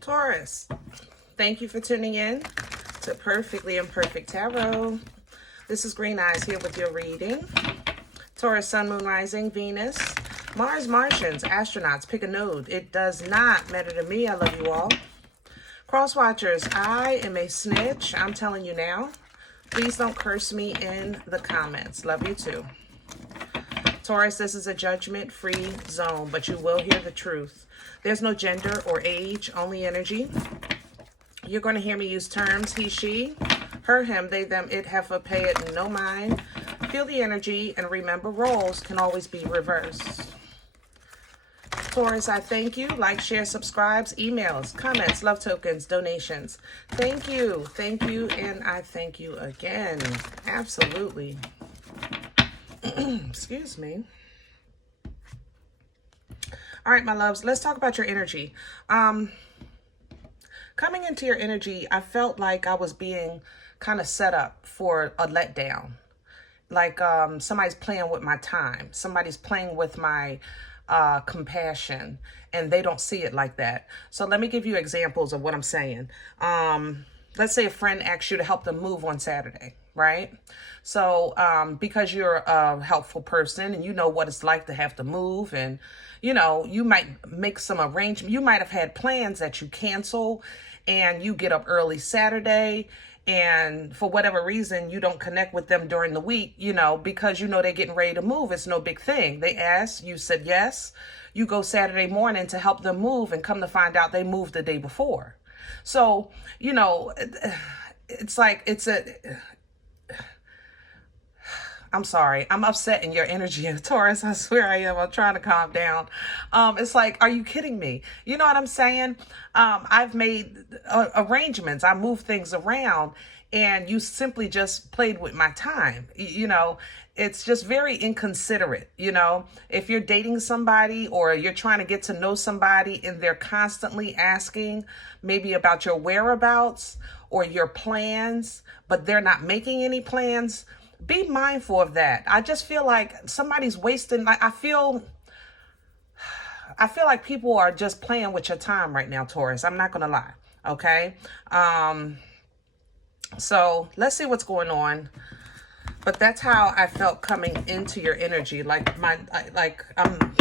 Taurus, thank you for tuning in to Perfectly Imperfect Tarot. This is Green Eyes here with your reading. Taurus, Sun, Moon, Rising, Venus, Mars, Martians, astronauts, pick a node. It does not matter to me. I love you all. Cross watchers, I am a snitch. I'm telling you now. Please don't curse me in the comments. Love you too. Taurus, this is a judgment-free zone, but you will hear the truth. There's no gender or age, only energy. You're going to hear me use terms he, she, her, him, they, them, it, heifer, pay it, no mind. Feel the energy and remember roles can always be reversed. Taurus, I thank you. Like, share, subscribes, emails, comments, love tokens, donations. Thank you, and I thank you again. Absolutely. Excuse me. All right, my loves, let's talk about your energy. Coming into your energy, I felt like I was being kind of set up for a letdown. Like somebody's playing with my time. Somebody's playing with my compassion, and they don't see it like that. So let me give you examples of what I'm saying. Let's say a friend asks you to help them move on Saturday, right? So because you're a helpful person and you know what it's like to have to move, and you know, you might make some arrangement. You might have had plans that you cancel, and you get up early Saturday, and for whatever reason, you don't connect with them during the week, you know, because you know they're getting ready to move. It's no big thing. They asked, you said yes. You go Saturday morning to help them move, and come to find out they moved the day before. So, you know, it's like, I'm sorry. I'm upset in your energy, Taurus. I swear I am. I'm trying to calm down. It's like, are you kidding me? You know what I'm saying? I've made arrangements. I moved things around, and you simply just played with my time. You know, it's just very inconsiderate. You know, if you're dating somebody or you're trying to get to know somebody and they're constantly asking maybe about your whereabouts or your plans, but they're not making any plans, be mindful of that. I just feel like somebody's wasting, like, I feel like people are just playing with your time right now, Taurus. I'm not going to lie. Okay. So let's see what's going on. But that's how I felt coming into your energy. Like I'm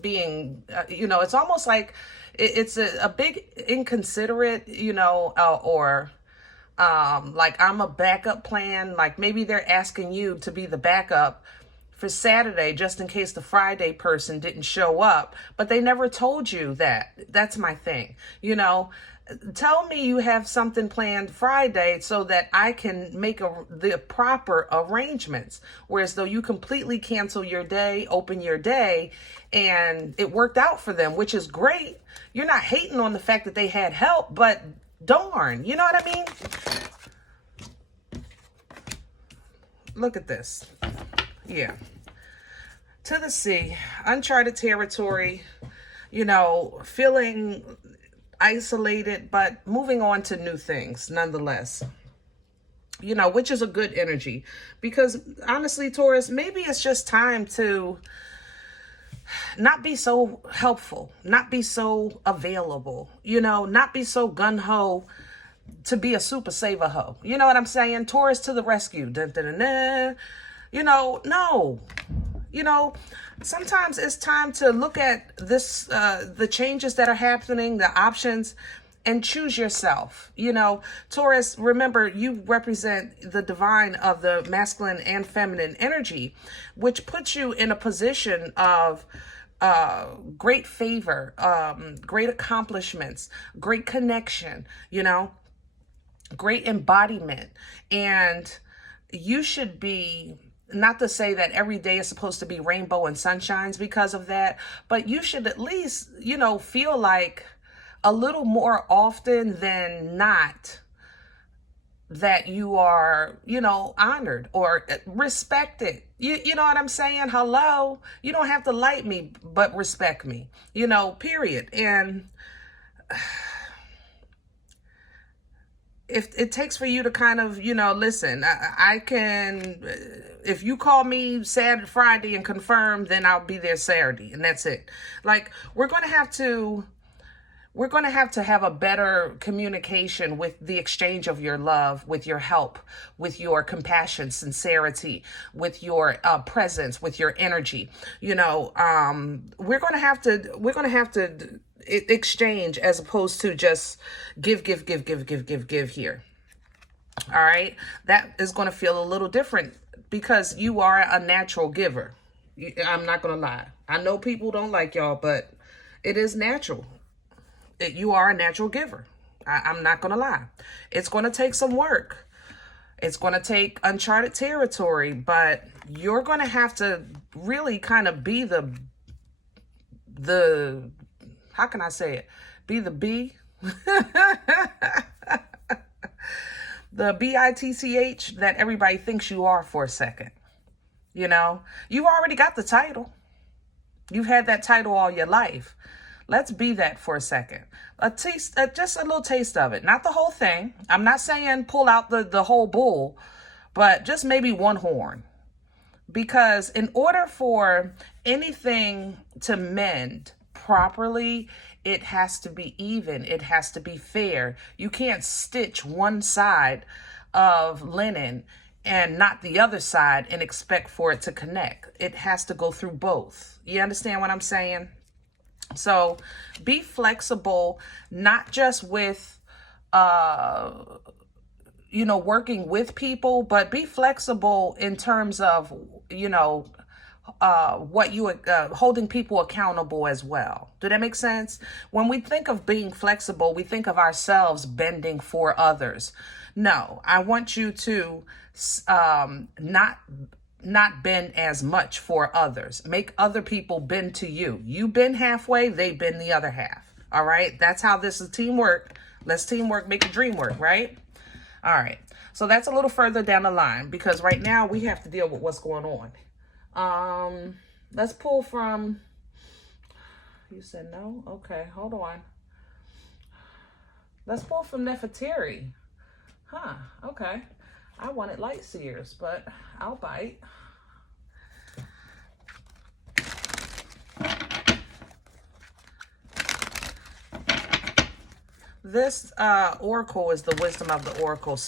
being, you know, it's almost like it's a big inconsiderate, you know, like I'm a backup plan. Like maybe they're asking you to be the backup for Saturday just in case the Friday person didn't show up, but they never told you that. That's my thing. You know, tell me you have something planned Friday so that I can make the proper arrangements. Whereas though you completely cancel your day, open your day, and it worked out for them, which is great. You're not hating on the fact that they had help, but darn, you know what I mean? Look at this. Yeah. To the sea, uncharted territory, you know, feeling isolated, but moving on to new things nonetheless. You know, which is a good energy. Because honestly, Taurus, maybe it's just time to not be so helpful, not be so available, you know, not be so gun-ho to be a super saver ho. You know what I'm saying? Taurus to the rescue. Dun, dun, dun, dun. You know, no. You know, sometimes it's time to look at this, the changes that are happening, the options, and choose yourself. You know, Taurus, remember, you represent the divine of the masculine and feminine energy, which puts you in a position of great favor, great accomplishments, great connection, you know, great embodiment. And you should be, not to say that every day is supposed to be rainbow and sunshines because of that, but you should at least, you know, feel like a little more often than not that you are, you know, honored or respected. You know what I'm saying? Hello, you don't have to like me, but respect me, you know, period. And if it takes for you to kind of, you know, listen, I can, if you call me Saturday, Friday and confirm, then I'll be there Saturday, and that's it. Like, we're going to have to we're going to have a better communication with the exchange of your love, with your help, with your compassion, sincerity, with your presence, with your energy. You know, we're going to have to exchange as opposed to just give here. All right. That is going to feel a little different because you are a natural giver. I'm not going to lie. I know people don't like y'all, but it is natural. You are a natural giver. I'm not going to lie. It's going to take some work. It's going to take uncharted territory, but you're going to have to really kind of be the, how can I say it? Be the B. The BITCH that everybody thinks you are for a second. You know, you already got the title. You've had that title all your life. Let's be that for a second. A taste, just a little taste of it. Not the whole thing. I'm not saying pull out the whole bull, but just maybe one horn. Because in order for anything to mend properly, it has to be even. It has to be fair. You can't stitch one side of linen and not the other side and expect for it to connect. It has to go through both. You understand what I'm saying? So be flexible, not just with, working with people, but be flexible in terms of, holding people accountable as well. Do that make sense? When we think of being flexible, we think of ourselves bending for others. No, I want you to not bend as much for others. Make other people bend to you. You bend halfway, they bend the other half. All right? That's how this is teamwork. Let's teamwork make the dream work, right? All right. So that's a little further down the line because right now we have to deal with what's going on. Let's pull from, you said no? Okay, hold on. Let's pull from Nefertari. Huh, okay. I wanted light seers, but I'll bite. This oracle is the wisdom of the oracle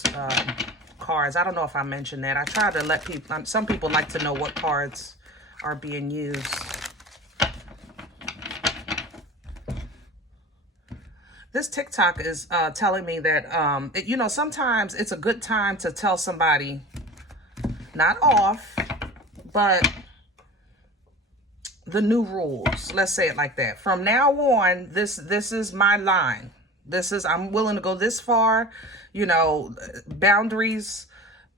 cards. I don't know if I mentioned that. I try to let people, some people like to know what cards are being used. This TikTok is telling me that, sometimes it's a good time to tell somebody, not off, but the new rules. Let's say it like that. From now on, this is my line. I'm willing to go this far. Boundaries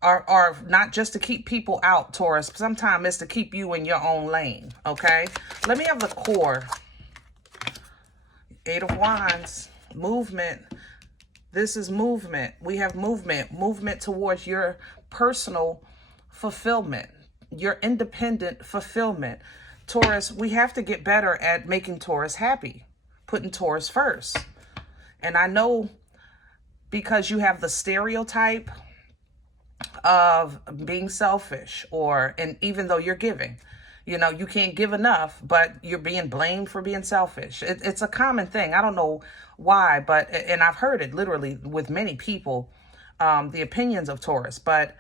are not just to keep people out, Taurus. Sometimes it's to keep you in your own lane, okay? Let me have the core. 8 of Wands. Movement. This is movement. We have movement towards your personal fulfillment, your independent fulfillment. Taurus, we have to get better at making Taurus happy, putting Taurus first. And I know because you have the stereotype of being selfish, and even though you're giving, you can't give enough, but you're being blamed for being selfish. It's a common thing. I don't know why, and I've heard it literally with many people, the opinions of Taurus, but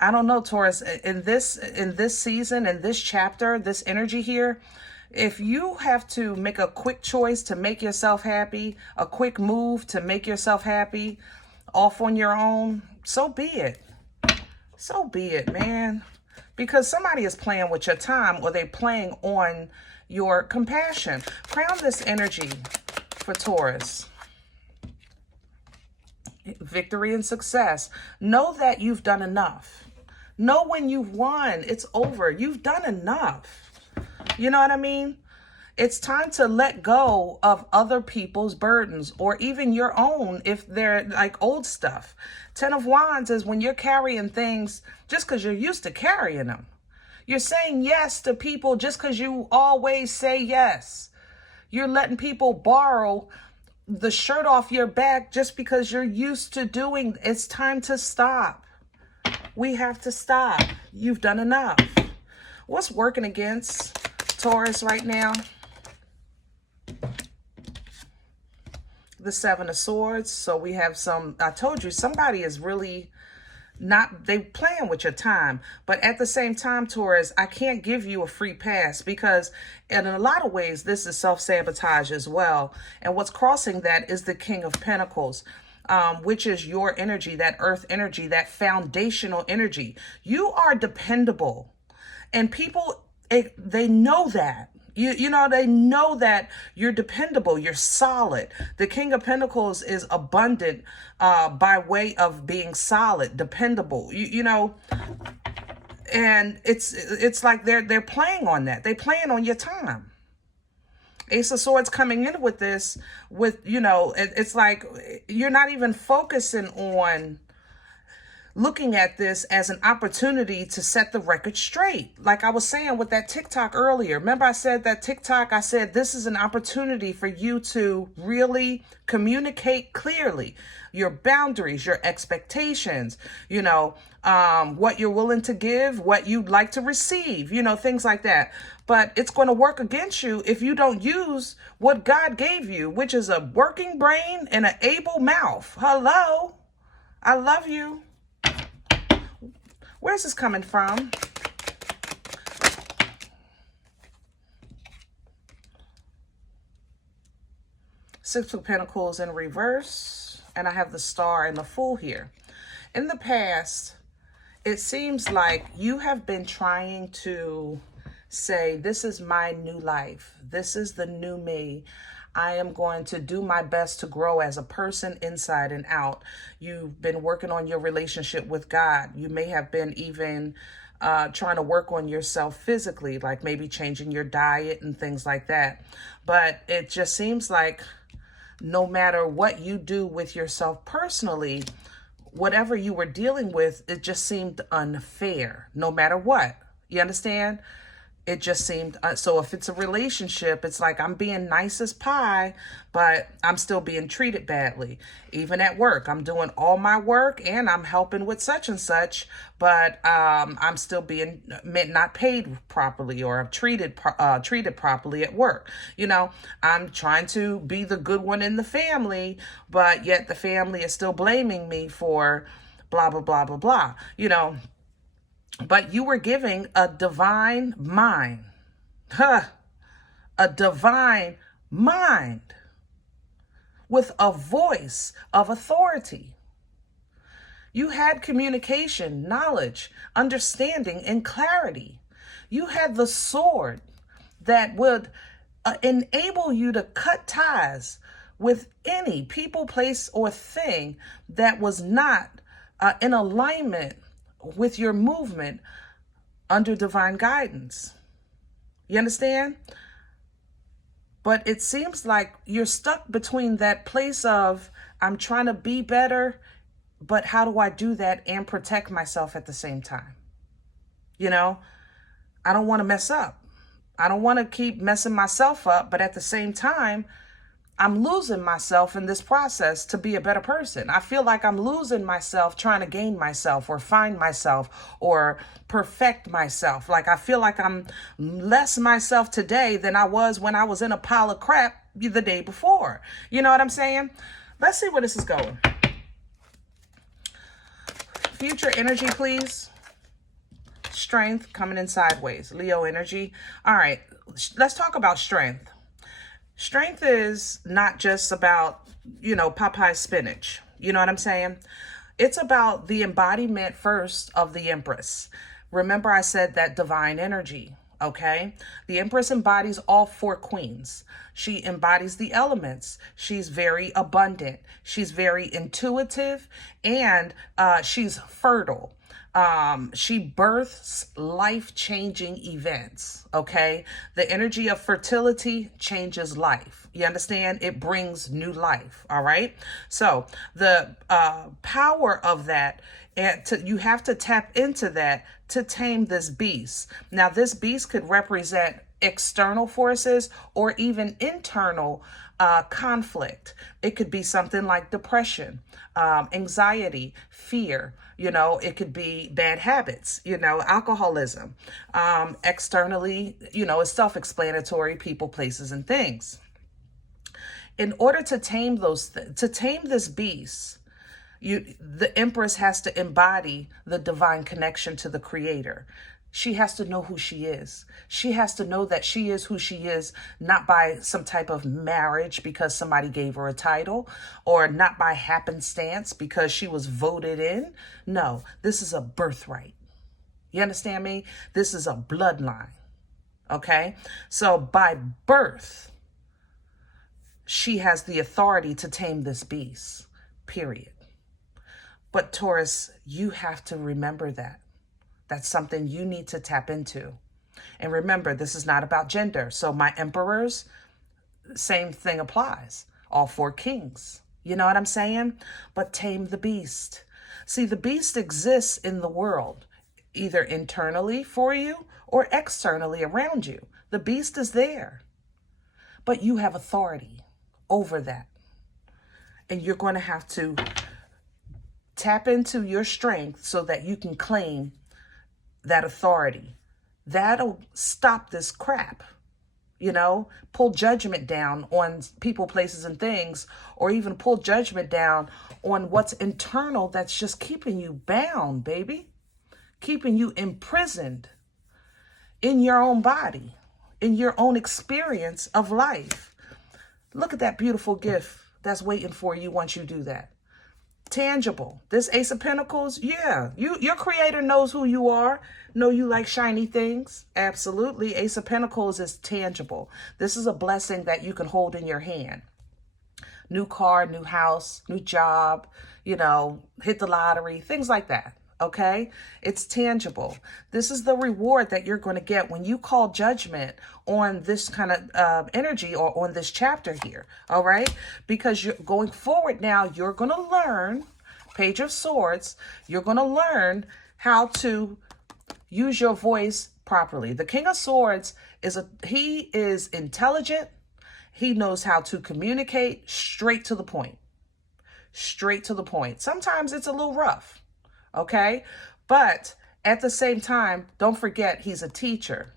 I don't know, Taurus, in this season, in this chapter, this energy here, if you have to make a quick choice to make yourself happy, a quick move to make yourself happy off on your own, so be it. So be it, man. Because somebody is playing with your time or they're playing on your compassion. Crown this energy for Taurus. Victory and success. Know that you've done enough. Know when you've won. It's over. You've done enough. You know what I mean? It's time to let go of other people's burdens or even your own if they're like old stuff. 10 of Wands is when you're carrying things just because you're used to carrying them. You're saying yes to people just because you always say yes. You're letting people borrow the shirt off your back just because you're used to doing. It's time to stop. We have to stop. You've done enough. What's working against Taurus right now? The Seven of Swords. So we have some, I told you, somebody is really not, they playing with your time. But at the same time, Taurus, I can't give you a free pass, because in a lot of ways, this is self-sabotage as well. And what's crossing that is the King of Pentacles, which is your energy, that earth energy, that foundational energy. You are dependable. And people, they know that. You know, they know that you're dependable, you're solid. The King of Pentacles is abundant by way of being solid, dependable. You know, and it's like they're playing on that. They're playing on your time. Ace of Swords coming in with this, with, you know, it's like you're not even focusing on looking at this as an opportunity to set the record straight. Like I was saying with that TikTok earlier. Remember I said that TikTok, I said this is an opportunity for you to really communicate clearly your boundaries, your expectations, you know, what you're willing to give, what you'd like to receive, you know, things like that. But it's going to work against you if you don't use what God gave you, which is a working brain and an able mouth. Hello, I love you. Where's this coming from? Six of Pentacles in reverse. And I have the Star and the Fool here. In the past, it seems like you have been trying to say, this is my new life. This is the new me. I am going to do my best to grow as a person inside and out. You've been working on your relationship with God. You may have been even trying to work on yourself physically, like maybe changing your diet and things like that. But it just seems like no matter what you do with yourself personally, whatever you were dealing with, it just seemed unfair, no matter what. You understand? It just seemed, so if it's a relationship, it's like I'm being nice as pie, but I'm still being treated badly. Even at work, I'm doing all my work and I'm helping with such and such, but I'm still being not paid properly or treated properly at work. You know, I'm trying to be the good one in the family, but yet the family is still blaming me for blah, blah, blah, blah, blah, you know. But you were giving a divine mind, a divine mind with a voice of authority. You had communication, knowledge, understanding, and clarity. You had the sword that would enable you to cut ties with any people, place, or thing that was not in alignment with your movement under divine guidance. You understand? But it seems like you're stuck between that place of, I'm trying to be better, but how do I do that and protect myself at the same time? You know, I don't want to mess up. I don't want to keep messing myself up, but at the same time, I'm losing myself in this process to be a better person. I feel like I'm losing myself trying to gain myself or find myself or perfect myself. Like I feel like I'm less myself today than I was when I was in a pile of crap the day before. You know what I'm saying? Let's see where this is going. Future energy, please. Strength coming in sideways. Leo energy. All right, let's talk about strength. Strength is not just about, you know, Popeye spinach. You know what I'm saying? It's about the embodiment first of the Empress. Remember I said that divine energy, okay? The Empress embodies all four queens. She embodies the elements. She's very abundant. She's very intuitive, and she's fertile. She births life-changing events, okay? The energy of fertility changes life. You understand? It brings new life, all right? So the power of that, you have to tap into that to tame this beast. Now, this beast could represent external forces or even internal conflict. It could be something like depression, anxiety, fear. You know, it could be bad habits, you know, alcoholism. Externally, you know, it's self-explanatory, people, places, and things. In order to tame to tame this beast, the Empress has to embody the divine connection to the Creator. She has to know who she is. She has to know that she is who she is, not by some type of marriage because somebody gave her a title, or not by happenstance because she was voted in. No, this is a birthright. You understand me? This is a bloodline. Okay? So by birth, she has the authority to tame this beast, period. But Taurus, you have to remember that. That's something you need to tap into. And remember, this is not about gender. So my emperors, same thing applies. All 4 kings. You know what I'm saying? But tame the beast. See, the beast exists in the world, either internally for you or externally around you. The beast is there. But you have authority over that. And you're going to have to tap into your strength so that you can claim that authority. That'll stop this crap. You know, pull judgment down on people, places, and things, or even pull judgment down on what's internal that's just keeping you bound, baby. Keeping you imprisoned in your own body, in your own experience of life. Look at that beautiful gift that's waiting for you once you do that. Tangible. This Ace of Pentacles, yeah, your Creator knows who you are. Know you like shiny things. Absolutely. Ace of Pentacles is tangible. This is a blessing that you can hold in your hand. New car, new house, new job, you know, hit the lottery, things like that. Okay, it's tangible. This is the reward that you're going to get when you call judgment on this kind of energy, or on this chapter here. All right, because you're going forward now, you're going to learn, Page of Swords, you're going to learn how to use your voice properly. The King of Swords he is intelligent. He knows how to communicate straight to the point. Straight to the point. Sometimes it's a little rough. Okay, but at the same time, don't forget he's a teacher.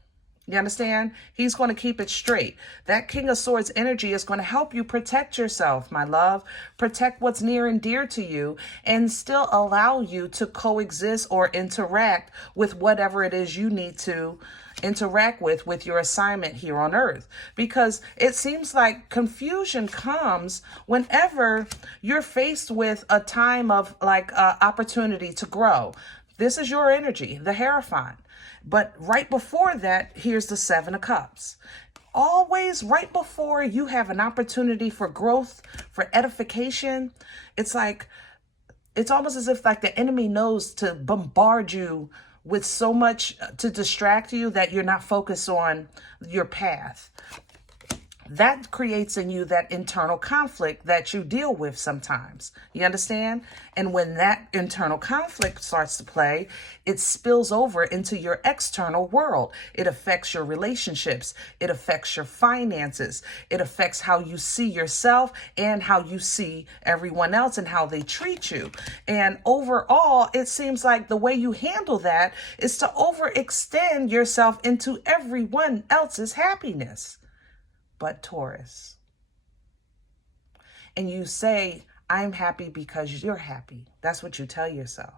You understand? He's going to keep it straight. That King of Swords energy is going to help you protect yourself, my love. Protect what's near and dear to you, and still allow you to coexist or interact with whatever it is you need to interact with your assignment here on earth. Because it seems like confusion comes whenever you're faced with a time of opportunity to grow. This is your energy, the Hierophant. But right before that, here's the 7 of Cups. Always right before you have an opportunity for growth, for edification, it's almost as if the enemy knows to bombard you with so much to distract you that you're not focused on your path. That creates in you that internal conflict that you deal with sometimes. You understand? And when that internal conflict starts to play, it spills over into your external world. It affects your relationships. It affects your finances. It affects how you see yourself and how you see everyone else and how they treat you. And overall, it seems like the way you handle that is to overextend yourself into everyone else's happiness. But Taurus. And you say, I'm happy because you're happy. That's what you tell yourself.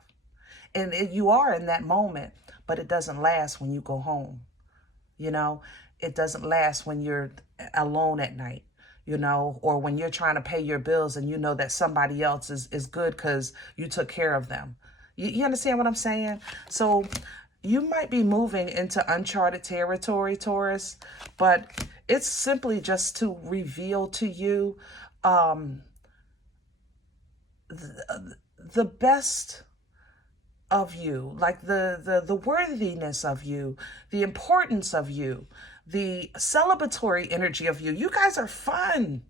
And you are in that moment, but it doesn't last when you go home. You know, it doesn't last when you're alone at night, you know, or when you're trying to pay your bills and you know that somebody else is good because you took care of them. You understand what I'm saying? So you might be moving into uncharted territory, Taurus, but it's simply just to reveal to you the best of you, like the worthiness of you, the importance of you, the celebratory energy of you. You guys are fun.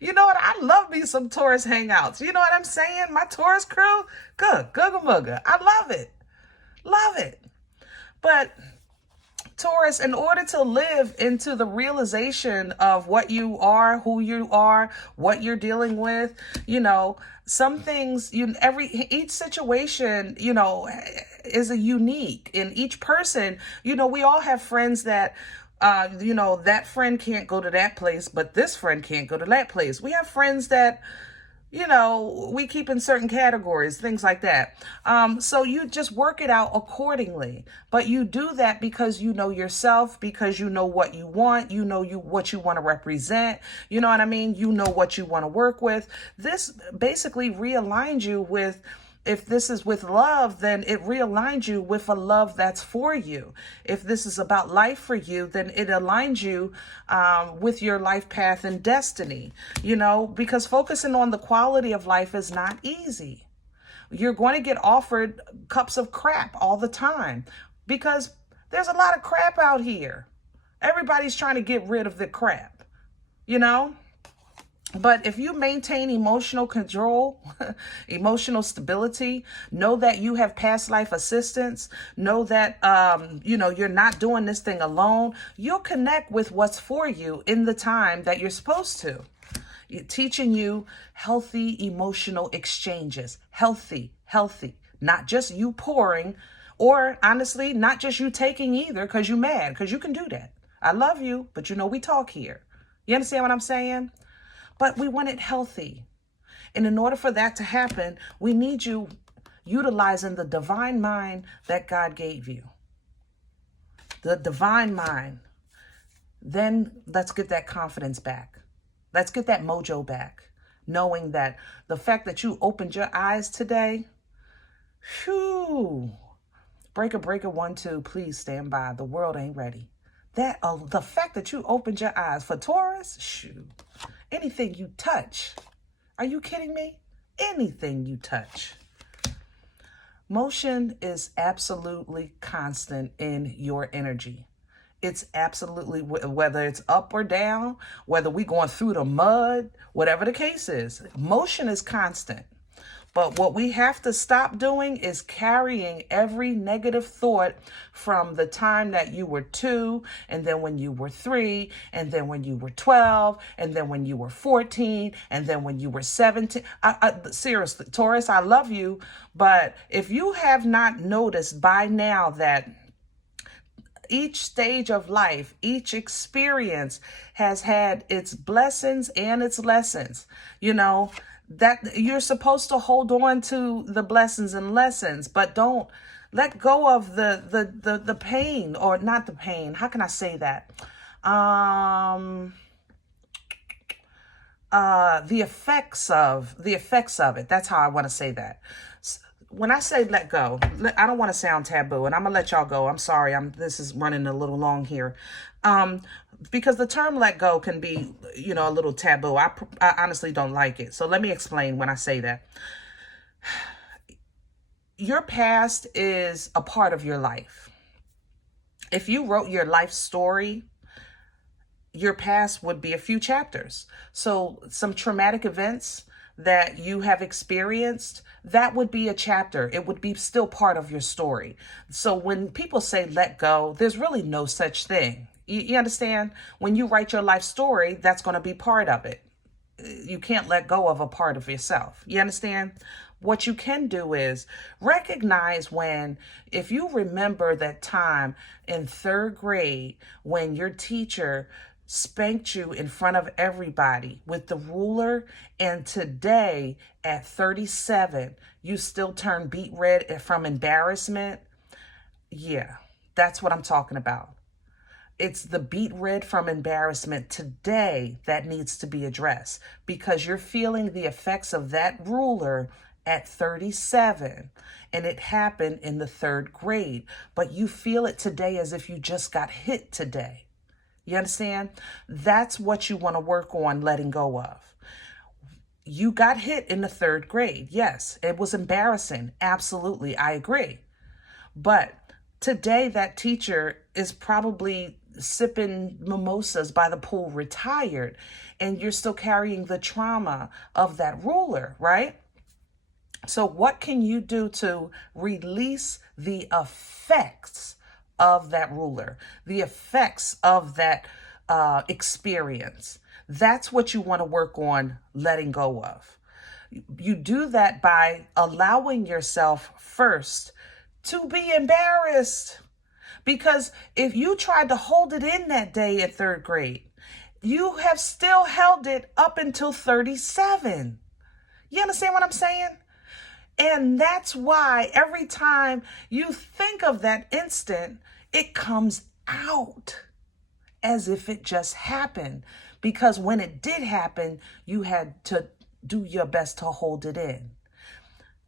You know what? I love me some Taurus hangouts. You know what I'm saying? My Taurus crew, good, googa mooga. I love it. Love it. But Taurus, in order to live into the realization of what you are, who you are, what you're dealing with, you know, some things, each situation, you know, is a unique. In each person, you know, we all have friends that You know, that friend can't go to that place, but this friend can't go to that place. We have friends that, you know, we keep in certain categories, things like that. So you just work it out accordingly. But you do that because you know yourself, because you know what you want, you know what you want to represent. You know what I mean? You know what you want to work with. This basically realigns you with, if this is with love, then it realigns you with a love that's for you. If this is about life for you, then it aligns you with your life path and destiny, you know, because focusing on the quality of life is not easy. You're going to get offered cups of crap all the time because there's a lot of crap out here. Everybody's trying to get rid of the crap, you know? But if you maintain emotional control, emotional stability, know that you have past life assistance, know that, you know, you're not doing this thing alone, you'll connect with what's for you in the time that you're supposed to. Teaching you healthy emotional exchanges, healthy, not just you pouring, or honestly, not just you taking either because you're mad, because you can do that. I love you, but you know, we talk here. You understand what I'm saying? But we want it healthy. And in order for that to happen, we need you utilizing the divine mind that God gave you. The divine mind. Then let's get that confidence back. Let's get that mojo back. Knowing that the fact that you opened your eyes today, whew, breaker 1, 2, please stand by. The world ain't ready. The fact that you opened your eyes for Taurus, shoot. Anything you touch. Are you kidding me? Anything you touch. Motion is absolutely constant in your energy. It's absolutely, whether it's up or down, whether we going through the mud, whatever the case is, motion is constant. But what we have to stop doing is carrying every negative thought from the time that you were 2, and then when you were 3, and then when you were 12, and then when you were 14, and then when you were 17. Seriously, Taurus, I love you, but if you have not noticed by now that each stage of life, each experience has had its blessings and its lessons, you know, that you're supposed to hold on to the blessings and lessons, but don't let go of the pain, or not the pain. How can I say that? The effects of it. That's how I want to say that. When I say let go, I don't want to sound taboo, and I'm gonna let y'all go. I'm sorry. This is running a little long here. Because the term let go can be, you know, a little taboo. I honestly don't like it. So let me explain when I say that. Your past is a part of your life. If you wrote your life story, your past would be a few chapters. So some traumatic events that you have experienced, that would be a chapter. It would be still part of your story. So when people say let go, there's really no such thing. You understand? When you write your life story, that's going to be part of it. You can't let go of a part of yourself. You understand? What you can do is recognize if you remember that time in 3rd grade when your teacher spanked you in front of everybody with the ruler, and today at 37, you still turn beet red from embarrassment. Yeah, that's what I'm talking about. It's the beet red from embarrassment today that needs to be addressed, because you're feeling the effects of that ruler at 37, and it happened in the 3rd grade, but you feel it today as if you just got hit today. You understand? That's what you want to work on letting go of. You got hit in the 3rd grade. Yes, it was embarrassing. Absolutely, I agree. But today, that teacher is probably sipping mimosas by the pool, retired, and you're still carrying the trauma of that ruler, right? So what can you do to release the effects of that ruler, the effects of that experience? That's what you want to work on letting go of. You do that by allowing yourself first to be embarrassed. Because if you tried to hold it in that day at 3rd grade, you have still held it up until 37. You understand what I'm saying? And that's why every time you think of that instant, it comes out as if it just happened. Because when it did happen, you had to do your best to hold it in.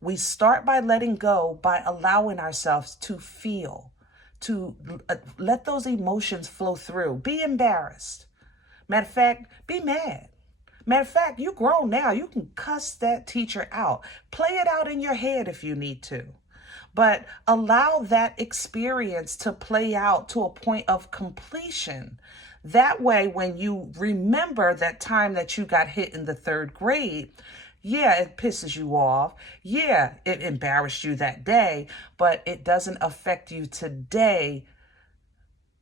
We start by letting go, by allowing ourselves to feel, to let those emotions flow through. Be embarrassed. Matter of fact, be mad. Matter of fact, you grown now. You can cuss that teacher out. Play it out in your head if you need to. But allow that experience to play out to a point of completion. That way, when you remember that time that you got hit in the 3rd grade, yeah, it pisses you off. Yeah, it embarrassed you that day, but it doesn't affect you today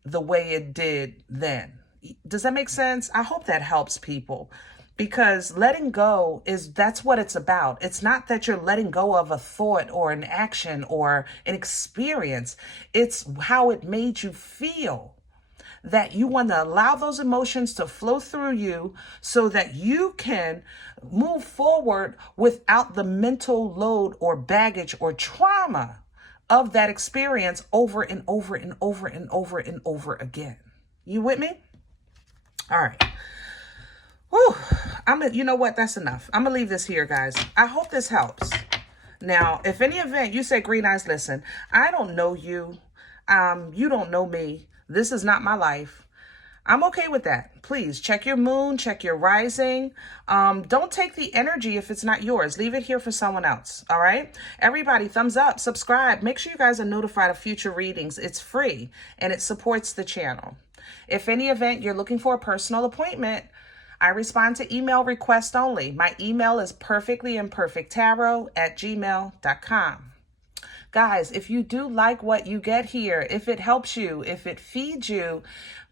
the way it did then. Does that make sense? I hope that helps people, because letting go that's what it's about. It's not that you're letting go of a thought or an action or an experience. It's how it made you feel. That you want to allow those emotions to flow through you so that you can move forward without the mental load or baggage or trauma of that experience over and over and over and over and over again. You with me? All right. Whew. You know what? That's enough. I'm going to leave this here, guys. I hope this helps. Now, if any event you say, Green Eyes, listen, I don't know you. You don't know me. This is not my life. I'm okay with that. Please check your moon, check your rising. Don't take the energy if it's not yours. Leave it here for someone else. All right. Everybody, thumbs up, subscribe. Make sure you guys are notified of future readings. It's free and it supports the channel. If any event you're looking for a personal appointment, I respond to email request only. My email is perfectlyimperfecttarot@gmail.com. Guys, if you do like what you get here, if it helps you, if it feeds you,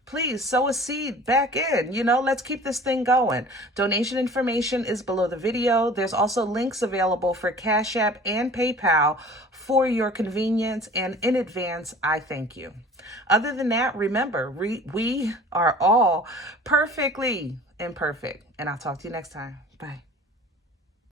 please sow a seed back in. Let's keep this thing going. Donation information is below the video. There's also links available for CashApp and PayPal for your convenience, and in advance, I thank you. Other than that, remember, we are all perfectly imperfect, and I'll talk to you next time. Bye.